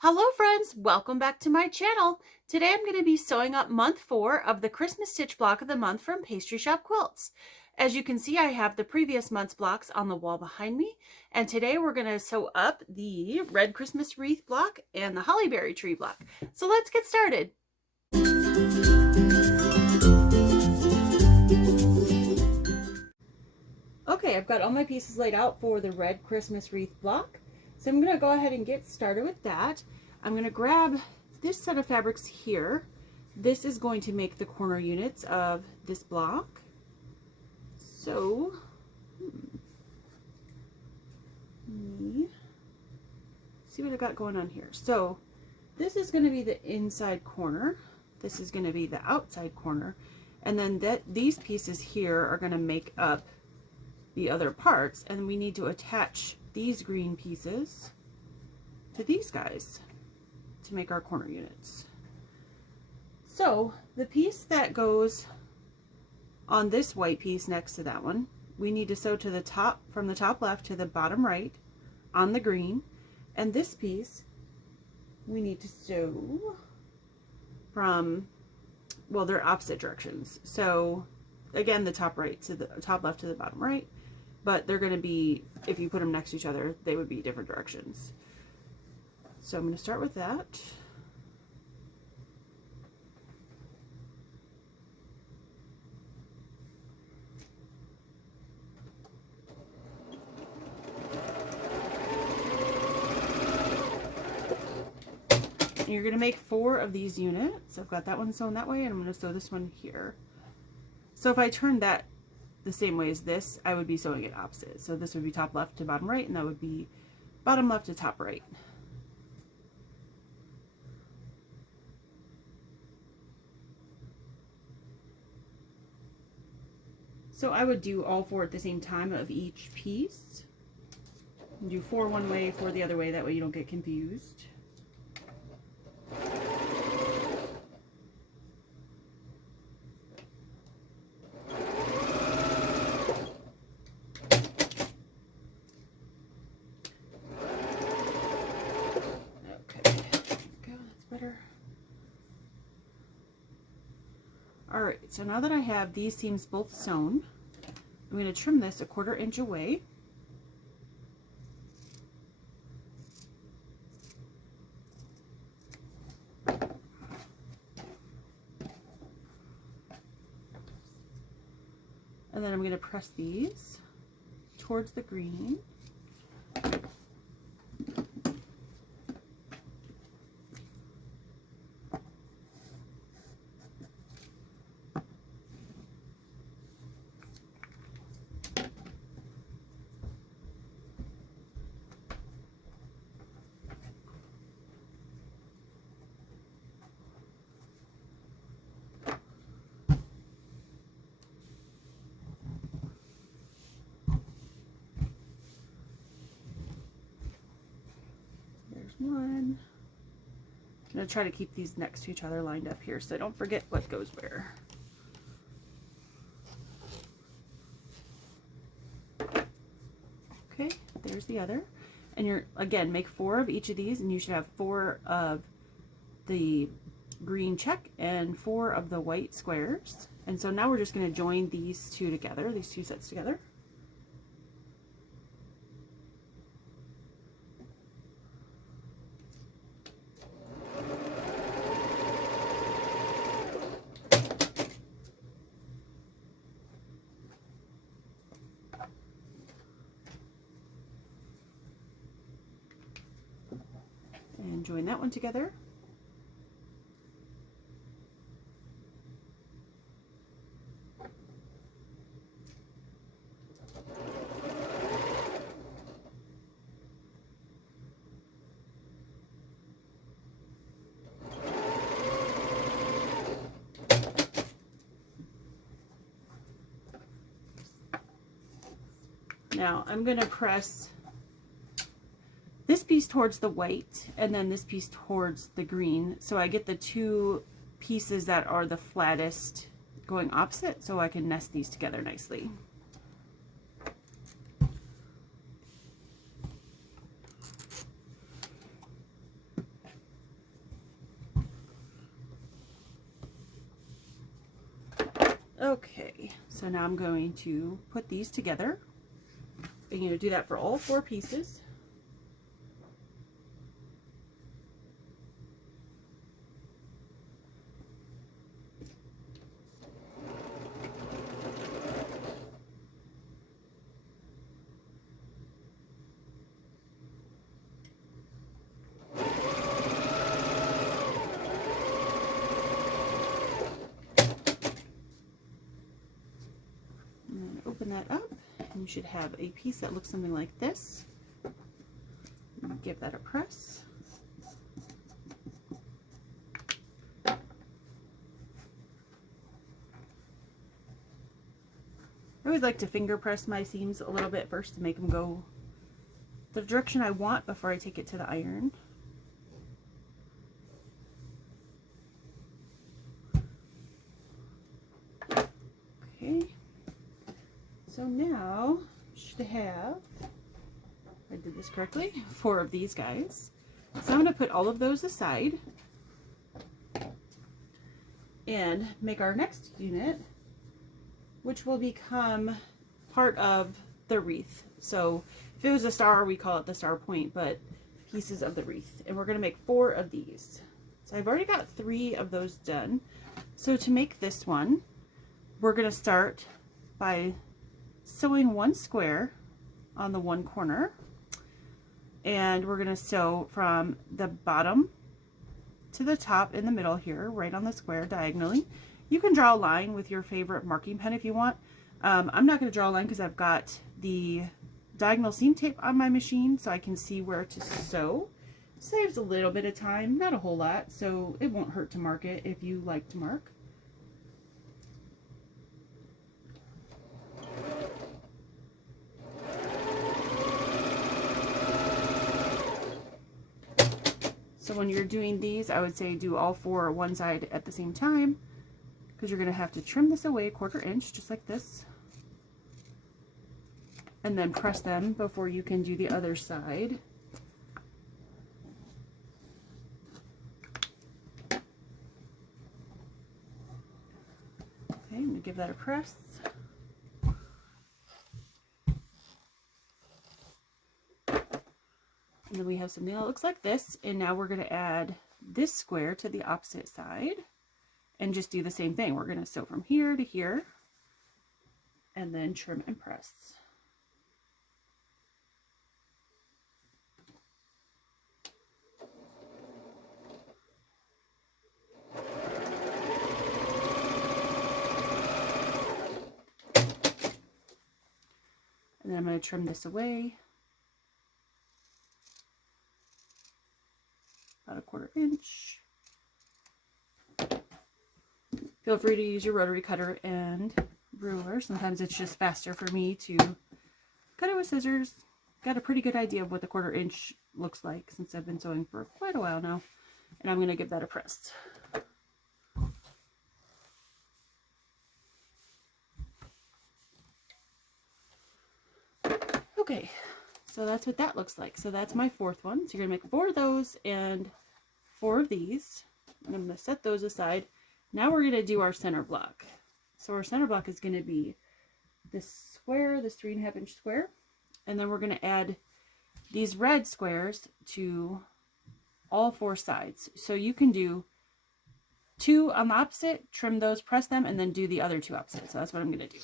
Hello friends, welcome back to my channel. Today I'm going to be sewing up month 4 of the Christmas stitch block of the month from Pastry Shop Quilts. As you can see, I have the previous month's blocks on the wall behind me, and today we're going to sew up the red Christmas wreath block and the hollyberry tree block. So let's get started. Okay, I've got all my pieces laid out for the red Christmas wreath block. So I'm going to go ahead and get started with that. I'm going to grab this set of fabrics here. This is going to make the corner units of this block. So, let me see what I got going on here. So, this is going to be the inside corner. This is going to be the outside corner. And then these pieces here are going to make up the other parts, and we need to attach these green pieces to these guys to make our corner units. So the piece that goes on this white piece next to that one, we need to sew to the top, from the top left to the bottom right on the green, and this piece we need to sew from, well, they're opposite directions. So again, the top right to the top left to the bottom right, but they're going to be, if you put them next to each other, they would be different directions. So I'm going to start with that. And you're going to make 4 of these units. I've got that one sewn that way, and I'm going to sew this one here. So if I turn that the same way as this, I would be sewing it opposite. So this would be top left to bottom right, and that would be bottom left to top right. So I would do all 4 at the same time of each piece. Do 4 one way, 4 the other way, that way you don't get confused. Alright, so now that I have these seams both sewn, I'm going to trim this 1/4 inch away. And then I'm going to press these towards the green. One. I'm going to try to keep these next to each other lined up here so I don't forget what goes where. Okay, there's the other. And you're, again, make 4 of each of these, and you should have 4 of the green check and 4 of the white squares. And so now we're just going to join these two together, these 2 sets together. And join that one together. Now I'm going to press this piece towards the white and then this piece towards the green, so I get the 2 pieces that are the flattest going opposite, so I can nest these together nicely. Okay, so now I'm going to put these together. I'm going to do that for all 4 pieces. And then open that up, and you should have a piece that looks something like this. Give that a press. I always like to finger press my seams a little bit first to make them go the direction I want before I take it to the iron. Okay, so now I should have, if I did this correctly, 4 of these guys. So I'm going to put all of those aside and make our next unit, which will become part of the wreath. So if it was a star, we call it the star point, but pieces of the wreath. And we're going to make 4 of these. So I've already got 3 of those done. So to make this one, we're going to start by sewing 1 square on the 1 corner. And we're going to sew from the bottom to the top in the middle here, right on the square diagonally. You can draw a line with your favorite marking pen if you want. I'm not going to draw a line because I've got the diagonal seam tape on my machine so I can see where to sew. Saves a little bit of time, not a whole lot, so it won't hurt to mark it if you like to mark. So when you're doing these, I would say do all 4 one side at the same time, because you're going to have to trim this away 1/4 inch, just like this, and then press them before you can do the other side. Okay, I'm going to give that a press. And then we have something that looks like this, and now we're going to add this square to the opposite side and just do the same thing. We're going to sew from here to here and then trim and press. And then I'm going to trim this away about 1/4 inch. Feel free to use your rotary cutter and ruler. Sometimes it's just faster for me to cut it with scissors. Got a pretty good idea of what the 1/4 inch looks like since I've been sewing for quite a while now. And I'm going to give that a press. Okay, so that's what that looks like. So that's my 4th one. So you're going to make 4 of those and 4 of these. And I'm going to set those aside. Now we're going to do our center block. So our center block is going to be this square, this 3.5 inch square. And then we're going to add these red squares to all 4 sides. So you can do 2 on the opposite, trim those, press them, and then do the other 2 opposite. So that's what I'm going to do.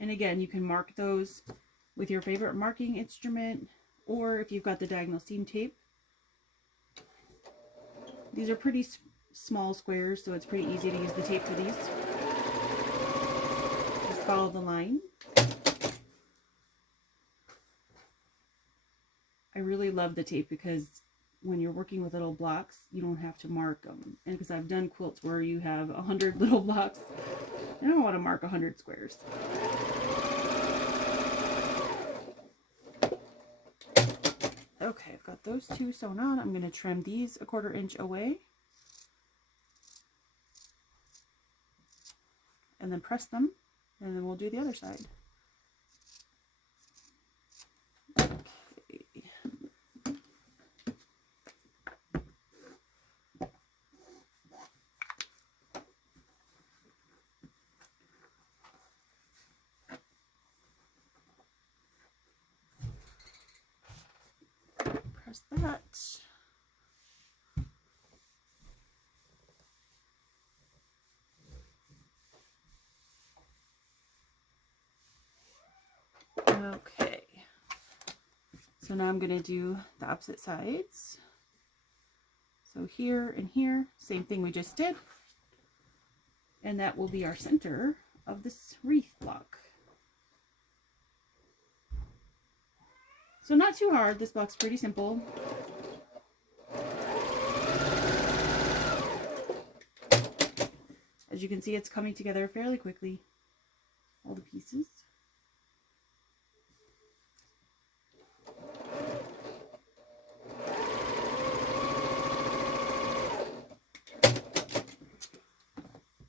And again, you can mark those with your favorite marking instrument, or if you've got the diagonal seam tape. These are pretty small squares, so it's pretty easy to use the tape for these. Just follow the line. I really love the tape because when you're working with little blocks, you don't have to mark them. And because I've done quilts where you have 100 little blocks, I don't want to mark 100 squares. Okay, I've got those 2 sewn on. I'm going to trim these 1/4 inch away and then press them, and then we'll do the other side. Okay. that. Okay, so now I'm going to do the opposite sides. So here and here, same thing we just did. And that will be our center of this wreath block. So not too hard, this block's pretty simple. As you can see, it's coming together fairly quickly, all the pieces.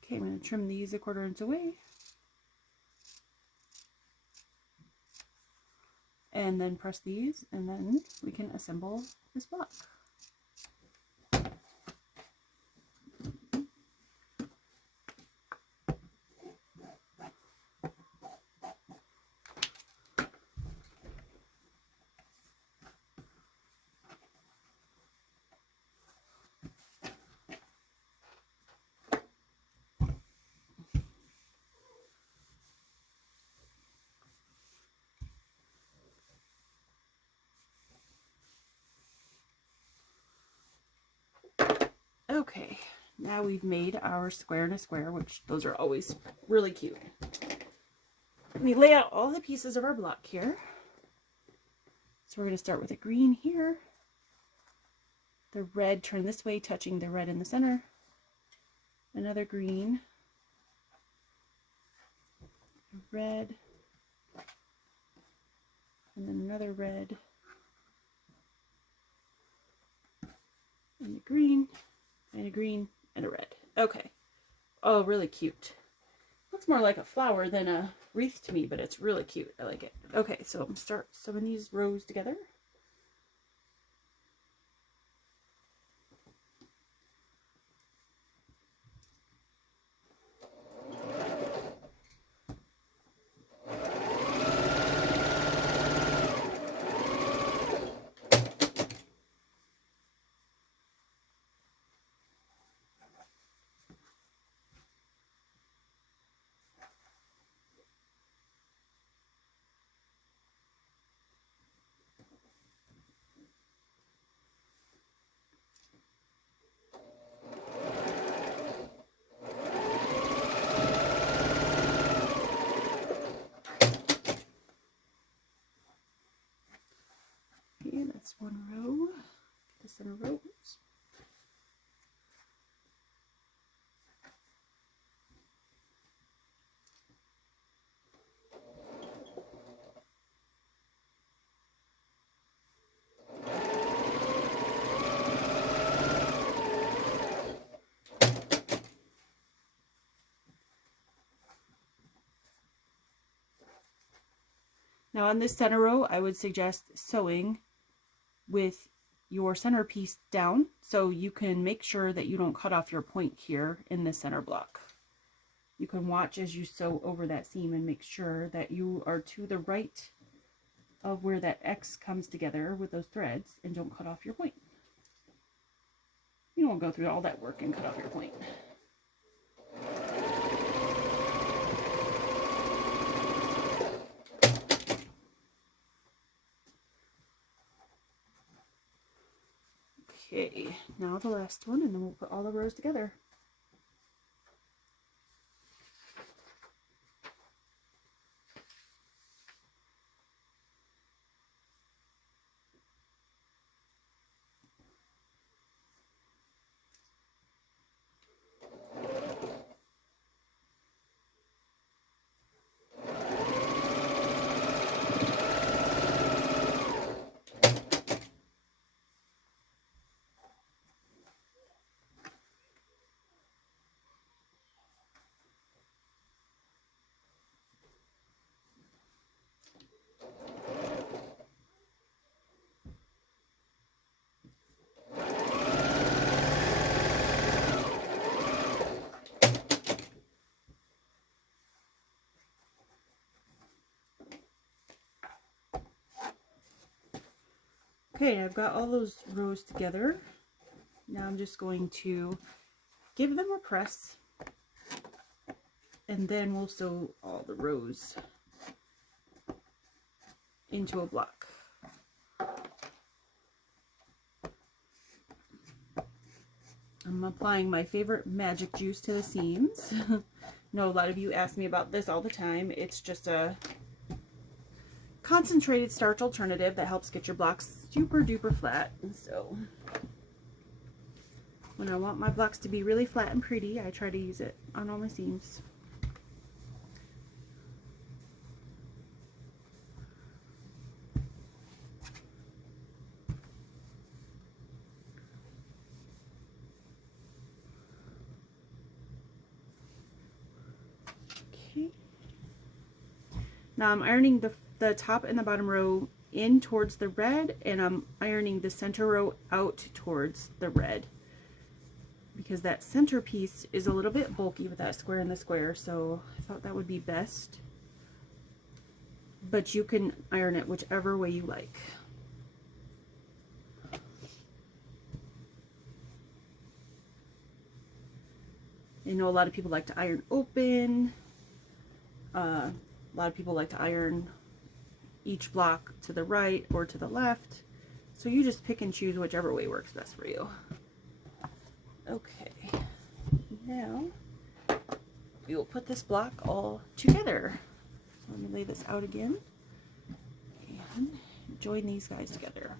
Okay, I'm going to trim these 1/4 inch away. And then press these, and then we can assemble this block. Okay, now we've made our square and a square, which those are always really cute. We lay out all the pieces of our block here. So we're going to start with a green here. The red turn this way, touching the red in the center. Another green. A red. And then another red. And a green. And a green and a red. Okay. Oh, really cute. Looks more like a flower than a wreath to me, but it's really cute. I like it. Okay, so I'm going to start sewing these rows together. Okay, that's one row. Get the center rows. Now on this center row, I would suggest sewing with your centerpiece down so you can make sure that you don't cut off your point here in the center block. You can watch as you sew over that seam and make sure that you are to the right of where that X comes together with those threads and don't cut off your point. You won't go through all that work and cut off your point. Okay, now the last one, and then we'll put all the rows together. Okay, I've got all those rows together. Now I'm just going to give them a press, and then we'll sew all the rows into a block. I'm applying my favorite magic juice to the seams. I know a lot of you ask me about this all the time. It's just a concentrated starch alternative that helps get your blocks super duper flat. And so when I want my blocks to be really flat and pretty, I try to use it on all my seams. Okay. Now I'm ironing the top and the bottom row in towards the red, and I'm ironing the center row out towards the red, because that center piece is a little bit bulky with that square and the square, so I thought that would be best. But you can iron it whichever way you like. I know a lot of people like to iron open. A lot of people like to iron each block to the right or to the left. So you just pick and choose whichever way works best for you. Okay, now we will put this block all together. So let me lay this out again and join these guys together.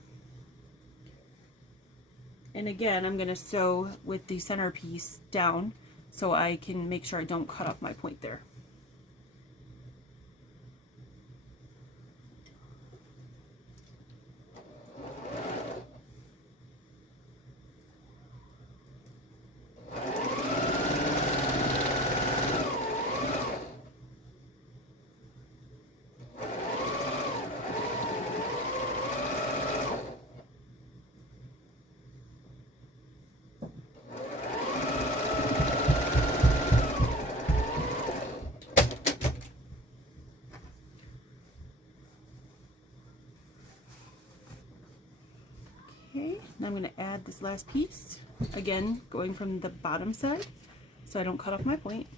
And again, I'm going to sew with the center piece down so I can make sure I don't cut off my point there. Okay, now I'm going to add this last piece, again going from the bottom side so I don't cut off my point.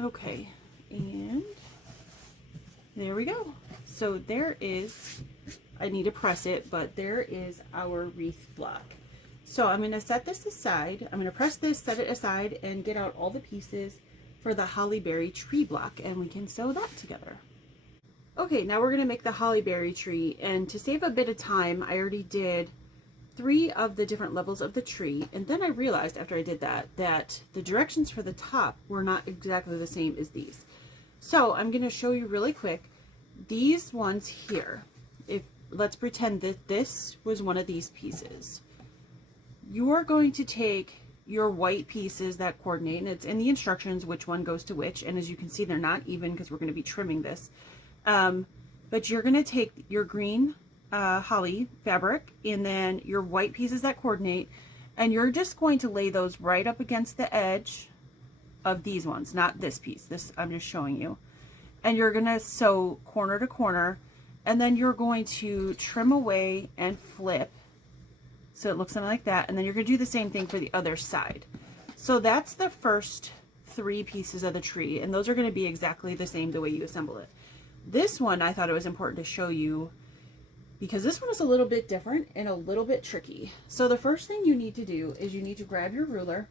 Okay, and there we go. So there is, I need to press it, but there is our wreath block. So I'm going to set this aside. I'm going to press this, set it aside, and get out all the pieces for the holly berry tree block, and we can sew that together. Okay, now we're going to make the holly berry tree, and to save a bit of time, I already did 3 of the different levels of the tree, and then I realized after I did that the directions for the top were not exactly the same as these. So I'm going to show you really quick these ones here. If let's pretend that this was one of these pieces. You are going to take your white pieces that coordinate, and it's in the instructions which one goes to which, and as you can see they're not even because we're going to be trimming this, but you're going to take your green holly fabric and then your white pieces that coordinate, and you're just going to lay those right up against the edge of these ones, not this piece, this I'm just showing you, and you're gonna sew corner to corner, and then you're going to trim away and flip so it looks something like that, and then you're gonna do the same thing for the other side. So that's the first 3 pieces of the tree, and those are going to be exactly the same the way you assemble it. This one I thought it was important to show you because this one is a little bit different and a little bit tricky. So the first thing you need to do is you need to grab your ruler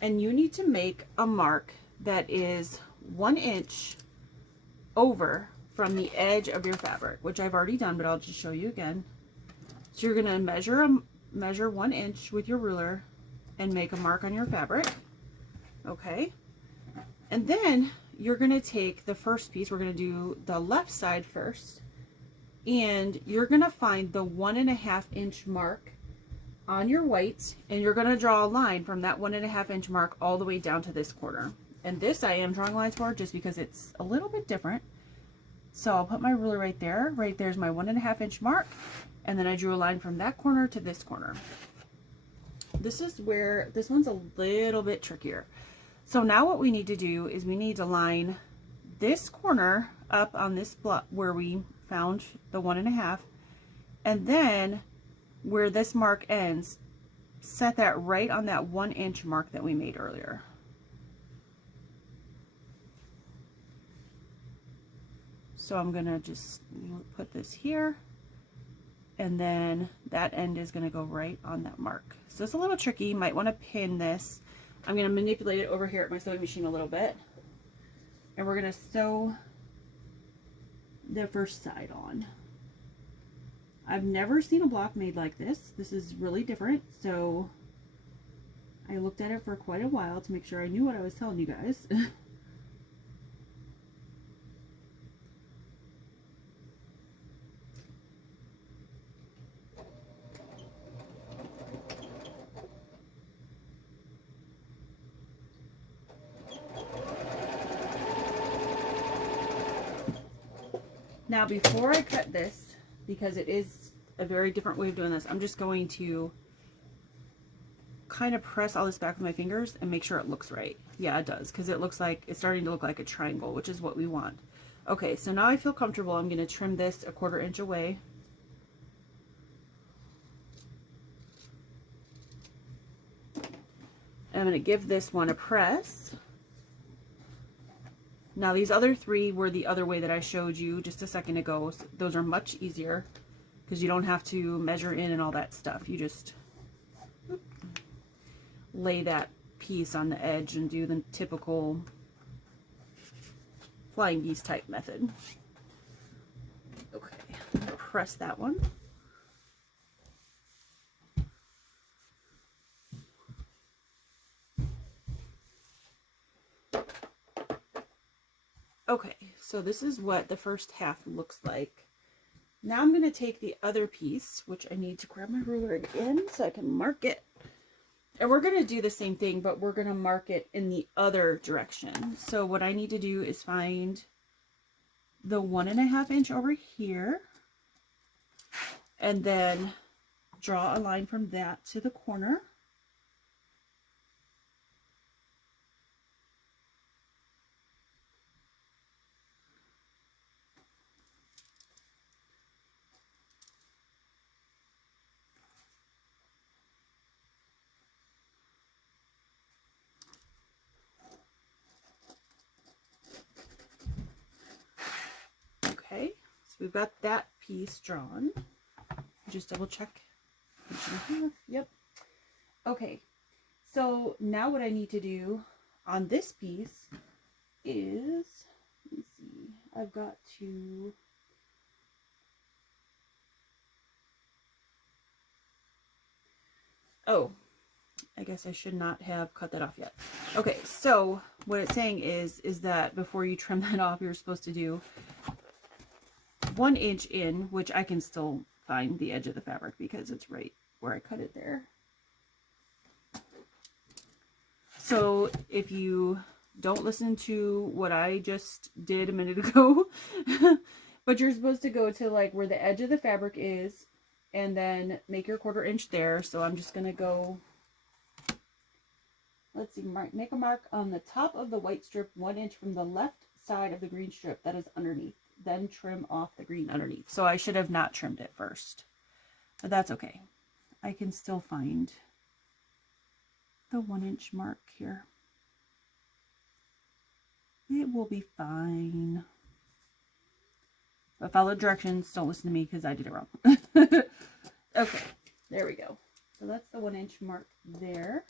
and you need to make a mark that is 1 inch over from the edge of your fabric, which I've already done, but I'll just show you again. So you're going to measure 1 inch with your ruler and make a mark on your fabric. Okay. And then you're going to take the first piece. We're going to do the left side first. And you're going to find the 1.5 inch mark on your white, and you're going to draw a line from that 1.5 inch mark all the way down to this corner. And this I am drawing lines for just because it's a little bit different. So I'll put my ruler right there. Right there's my 1.5 inch mark. And then I drew a line from that corner to this corner. This is where this one's a little bit trickier. So now what we need to do is we need to line this corner up on this block where we found the 1.5, and then where this mark ends, set that right on that 1 inch mark that we made earlier. So I'm gonna just put this here, and then that end is gonna go right on that mark. So it's a little tricky. You might want to pin this. I'm gonna manipulate it over here at my sewing machine a little bit, and we're gonna sew the first side on. I've never seen a block made like this. This is really different, so I looked at it for quite a while to make sure I knew what I was telling you guys. Now before I cut this, because it is a very different way of doing this, I'm just going to kind of press all this back with my fingers and make sure it looks right. Yeah, it does, because it looks like it's starting to look like a triangle, which is what we want. Okay, so now I feel comfortable. I'm going to trim this 1/4 inch away. I'm going to give this one a press. Now these other 3 were the other way that I showed you just a second ago. So those are much easier because you don't have to measure in and all that stuff. You just lay that piece on the edge and do the typical flying geese type method. Okay, I'm gonna press that one. Okay, so this is what the first half looks like. Now I'm going to take the other piece, which I need to grab my ruler again so I can mark it. And we're going to do the same thing, but we're going to mark it in the other direction. So what I need to do is find the 1.5 inch over here, and then draw a line from that to the corner. Okay, so we've got that piece drawn. Just double check. Yep. Okay, so now what I need to do on this piece is, let me see, I've got to I guess I should not have cut that off yet. Okay, so what it's saying is that before you trim that off, you're supposed to do 1 inch in, which I can still find the edge of the fabric because it's right where I cut it there. So if you don't listen to what I just did a minute ago, but you're supposed to go to like where the edge of the fabric is and then make your 1/4 inch there. So I'm just going to go, let's see, make a mark on the top of the white strip 1 inch from the left side of the green strip that is underneath. Then trim off the green underneath. So I should have not trimmed it first, but that's okay. I can still find the 1 inch mark here. It will be fine. But follow directions. Don't listen to me because I did it wrong. Okay, there we go. So that's the 1 inch mark there.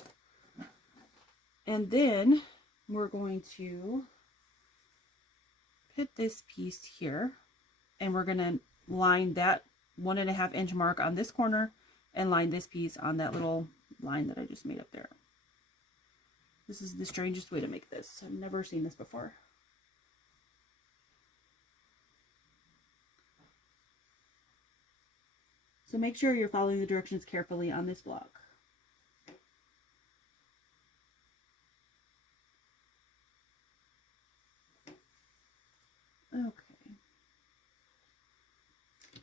And then we're going to hit this piece here, and we're going to line that 1.5 inch mark on this corner and line this piece on that little line that I just made up there. This is the strangest way to make this. I've never seen this before. So make sure you're following the directions carefully on this block. Okay.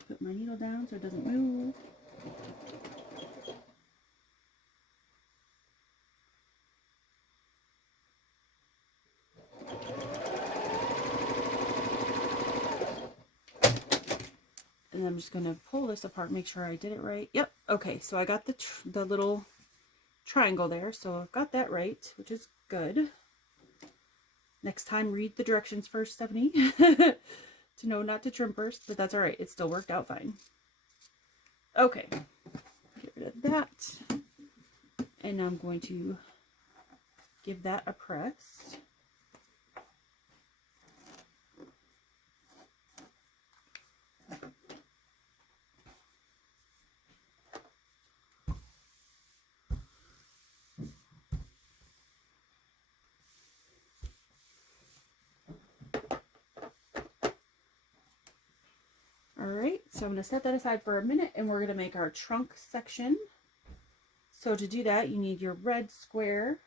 Put my needle down so it doesn't move. And I'm just going to pull this apart, make sure I did it right. Yep. Okay, so I got the little triangle there, so I've got that right, which is good. Next time, read the directions first, Stephanie, to know not to trim first, but that's all right. It still worked out fine. Okay, get rid of that. And I'm going to give that a press. Alright, so I'm going to set that aside for a minute, and we're going to make our trunk section. So to do that, you need your red square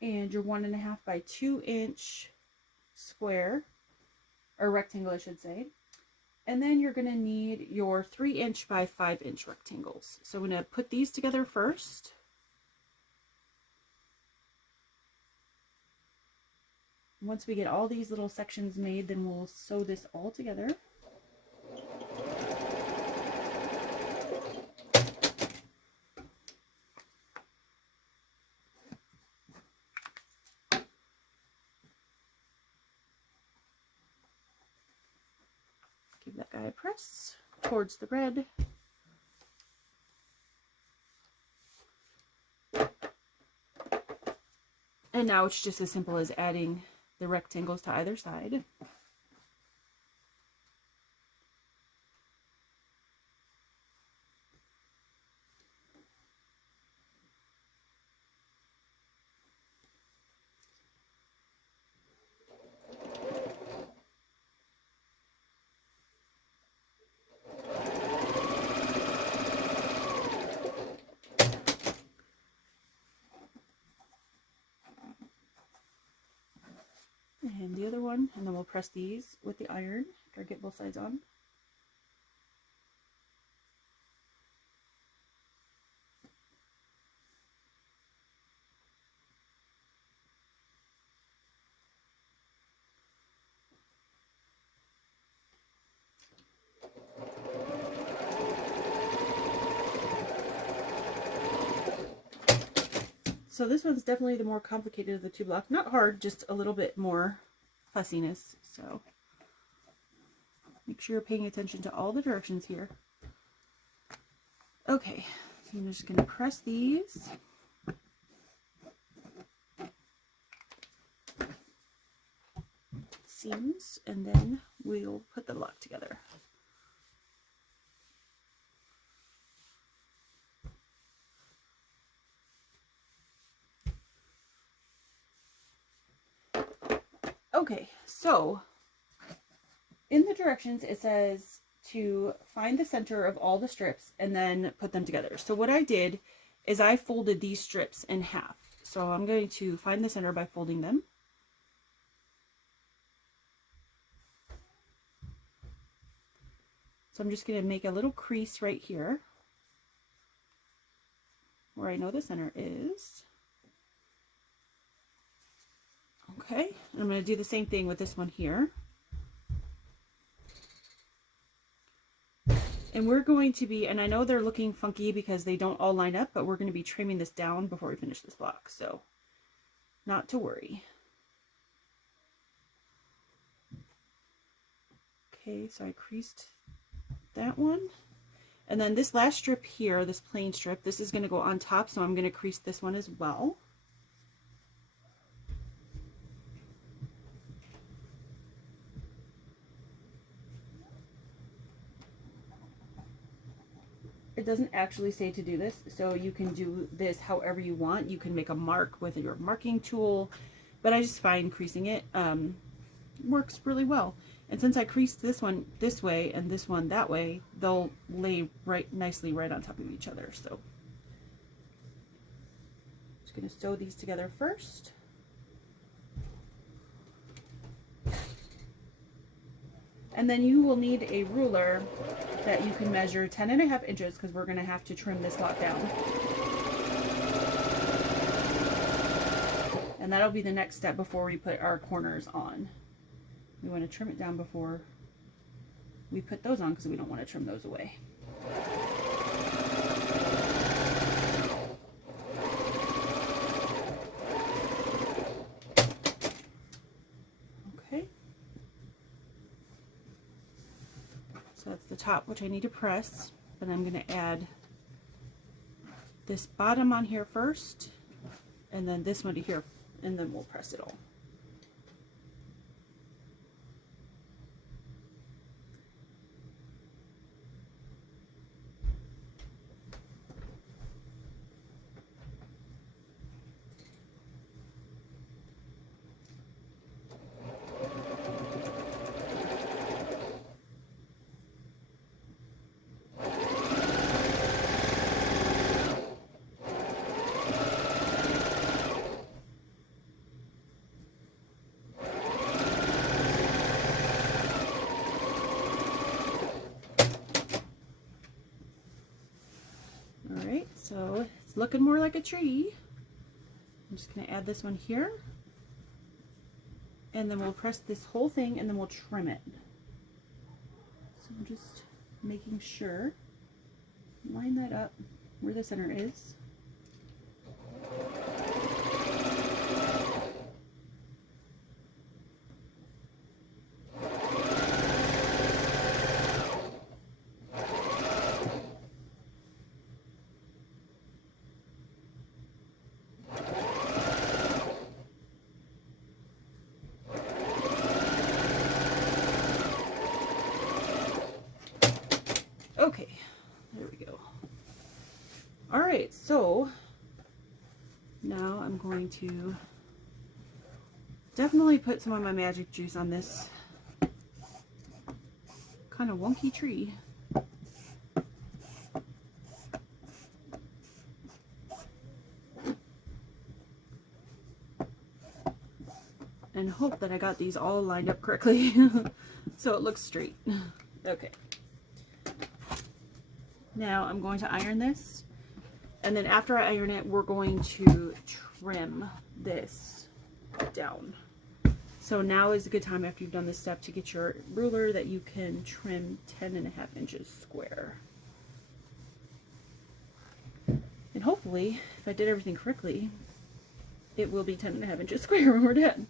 and your 1.5 by 2 inch square, or rectangle I should say. And then you're going to need your 3 inch by 5 inch rectangles. So I'm going to put these together first. Once we get all these little sections made, then we'll sew this all together. Give that guy a press towards the red. And now it's just as simple as adding the rectangles to either side. And the other one, and then we'll press these with the iron or get both sides on. So this one's definitely the more complicated of the two blocks. Not hard, just a little bit more fussiness. So make sure you're paying attention to all the directions here. Okay, so I'm just going to press these. Seams, and then we'll put the block together. Okay, so in the directions it says to find the center of all the strips and then put them together. So what I did is I folded these strips in half. So I'm going to find the center by folding them. So I'm just going to make a little crease right here where I know the center is. Okay, I'm going to do the same thing with this one here. And we're going to be, and I know they're looking funky because they don't all line up, but we're going to be trimming this down before we finish this block, so not to worry. Okay, so I creased that one. And then this last strip here, this plain strip, this is going to go on top, so I'm going to crease this one as well. it doesn't actually say to do this, so you can do this however you want. You can make a mark with your marking tool, but I just find creasing it works really well. And since I creased this one this way and this one that way, they'll lay right nicely right on top of each other. So just going to sew these together first. And then you will need a ruler that you can measure 10.5 inches, because we're going to have to trim this lot down. And that'll be the next step before we put our corners on. We want to trim it down before we put those on, because we don't want to trim those away. Okay. So that's the top, which I need to press, but I'm going to add this bottom on here first, and then this one to here, and then we'll press it all. Alright, so it's looking more like a tree. I'm just going to add this one here, and then we'll press this whole thing, and then we'll trim it. So I'm just making sure, line that up where the center is. Okay, there we go. All right, so now I'm going to definitely put some of my magic juice on this kind of wonky tree. And hope that I got these all lined up correctly so it looks straight. Okay. Now I'm going to iron this, and then after I iron it, we're going to trim this down. So now is a good time, after you've done this step, to get your ruler that you can trim 10.5 inches square. And hopefully, if I did everything correctly, it will be 10.5 inches square when we're done.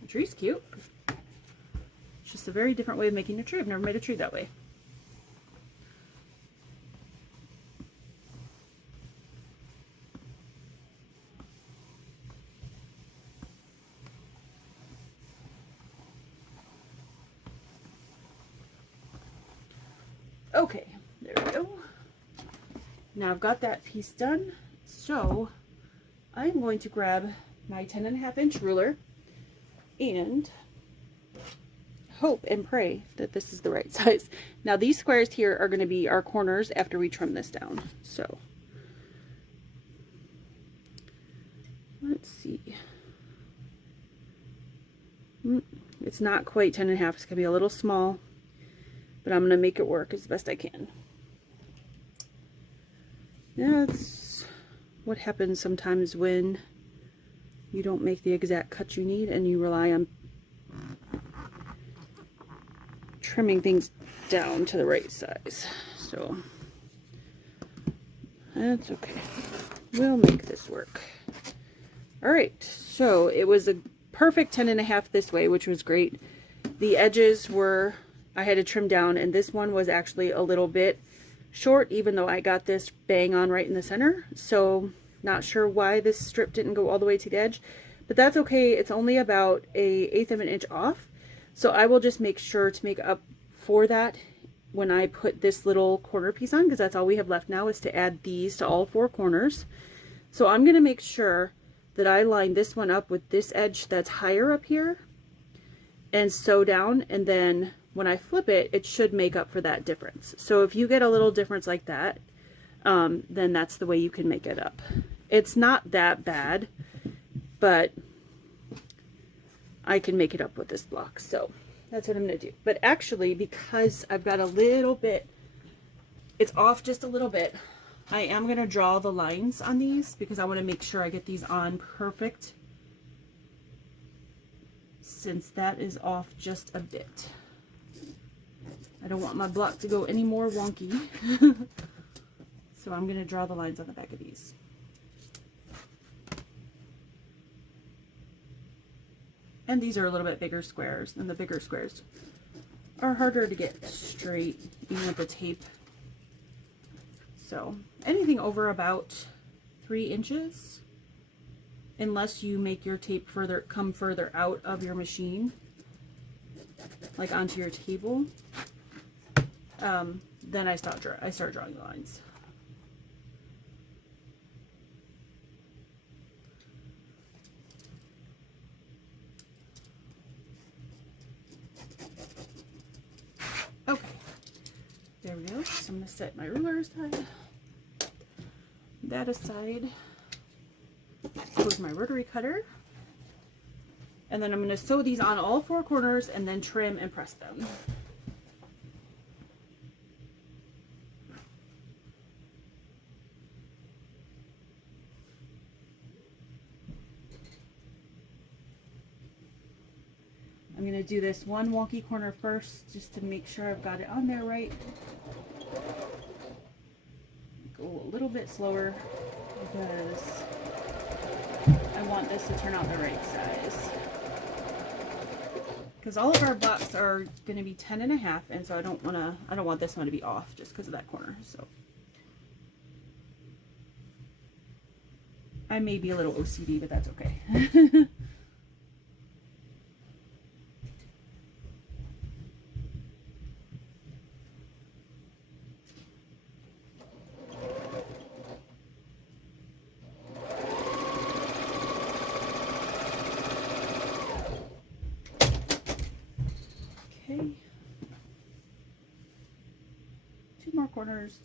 The tree's cute. It's just a very different way of making a tree. I've never made a tree that way. Okay, there we go. Now I've got that piece done, so I'm going to grab my 10.5 inch ruler and hope and pray that this is the right size. Now these squares here are going to be our corners after we trim this down. So let's see. It's not quite 10.5. It's going to be a little small, but I'm going to make it work as best I can. That's what happens sometimes when you don't make the exact cut you need and you rely on trimming things down to the right size. So that's okay. We'll make this work. Alright, so it was a perfect 10.5 this way, which was great. The edges were, I had to trim down, and this one was actually a little bit short, even though I got this bang on right in the center. So not sure why this strip didn't go all the way to the edge, but that's okay. It's only about 1/8 of an inch off. So I will just make sure to make up for that when I put this little corner piece on, because that's all we have left now is to add these to all 4 corners. So I'm going to make sure that I line this one up with this edge that's higher up here and sew down, and then when I flip it, it should make up for that difference. So if you get a little difference like that, then that's the way you can make it up. It's not that bad, but I can make it up with this block. So that's what I'm going to do. But actually, because I've got a little bit, it's off just a little bit, I am going to draw the lines on these because I want to make sure I get these on perfect, since that is off just a bit. I don't want my block to go any more wonky. So I'm going to draw the lines on the back of these. And these are a little bit bigger squares, and the bigger squares are harder to get straight, even with the tape. So anything over about 3 inches, unless you make your tape come further out of your machine, like onto your table, then I start drawing the lines. Okay, there we go. So I'm going to set my ruler aside, that aside, with my rotary cutter, and then I'm going to sew these on all 4 corners and then trim and press them. I'm going to do this one wonky corner first, just to make sure I've got it on there right. Go a little bit slower because I want this to turn out the right size. Because all of our blocks are going to be 10.5, and so I don't want this one to be off just because of that corner. So I may be a little OCD, but that's okay. Okay, 2 more corners.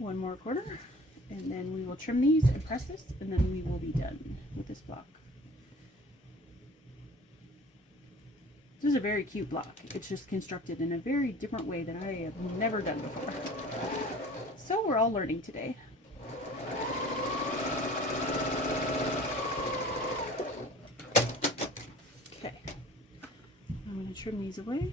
One more corner, and then we will trim these and press this, and then we will be done with this block. This is a very cute block. It's just constructed in a very different way that I have never done before. So we're all learning today. Okay, I'm going to trim these away.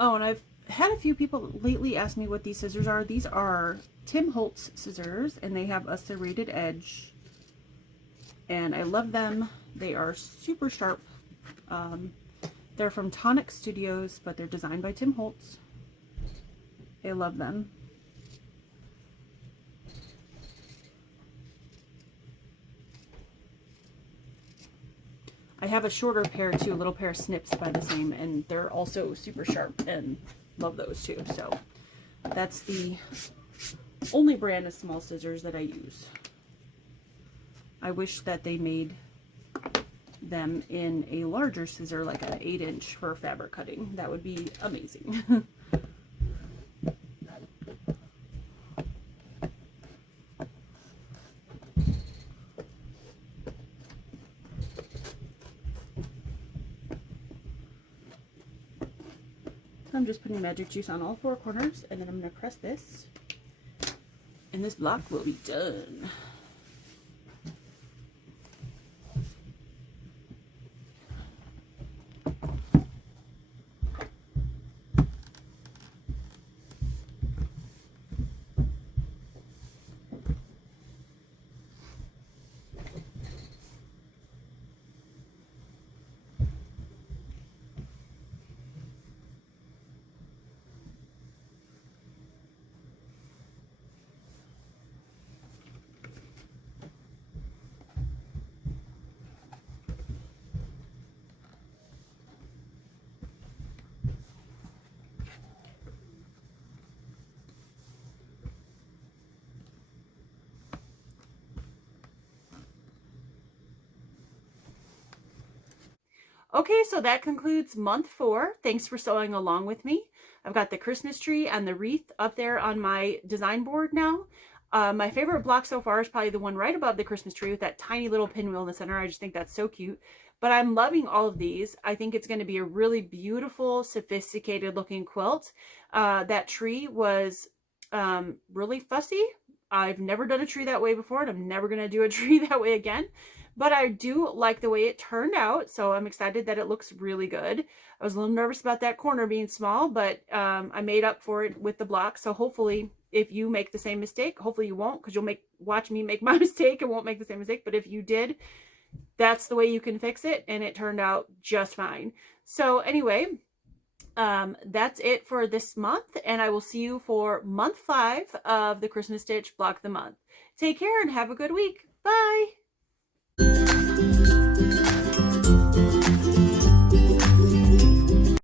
Oh, and I've had a few people lately ask me what these scissors are. These are Tim Holtz scissors, and they have a serrated edge, and I love them. They are super sharp. They're from Tonic Studios, but they're designed by Tim Holtz. I love them. I have a shorter pair too, a little pair of snips by the same, and they're also super sharp, and love those too. So that's the only brand of small scissors that I use. I wish that they made them in a larger scissor, like an 8-inch for fabric cutting. That would be amazing. I'm just putting magic juice on all 4 corners, and then I'm going to press this, and this block will be done. Okay, so that concludes month 4. Thanks for sewing along with me. I've got the Christmas tree and the wreath up there on my design board now. My favorite block so far is probably the one right above the Christmas tree with that tiny little pinwheel in the center. I just think that's so cute. But I'm loving all of these. I think it's going to be a really beautiful, sophisticated looking quilt. That tree was really fussy. I've never done a tree that way before, and I'm never going to do a tree that way again. But I do like the way it turned out, so I'm excited that it looks really good. I was a little nervous about that corner being small, but I made up for it with the block. So hopefully, if you make the same mistake, hopefully you won't, because you'll watch me make my mistake and won't make the same mistake. But if you did, that's the way you can fix it, and it turned out just fine. So anyway, that's it for this month, and I will see you for month 5 of the Christmas Stitch Block of the Month. Take care and have a good week. Bye!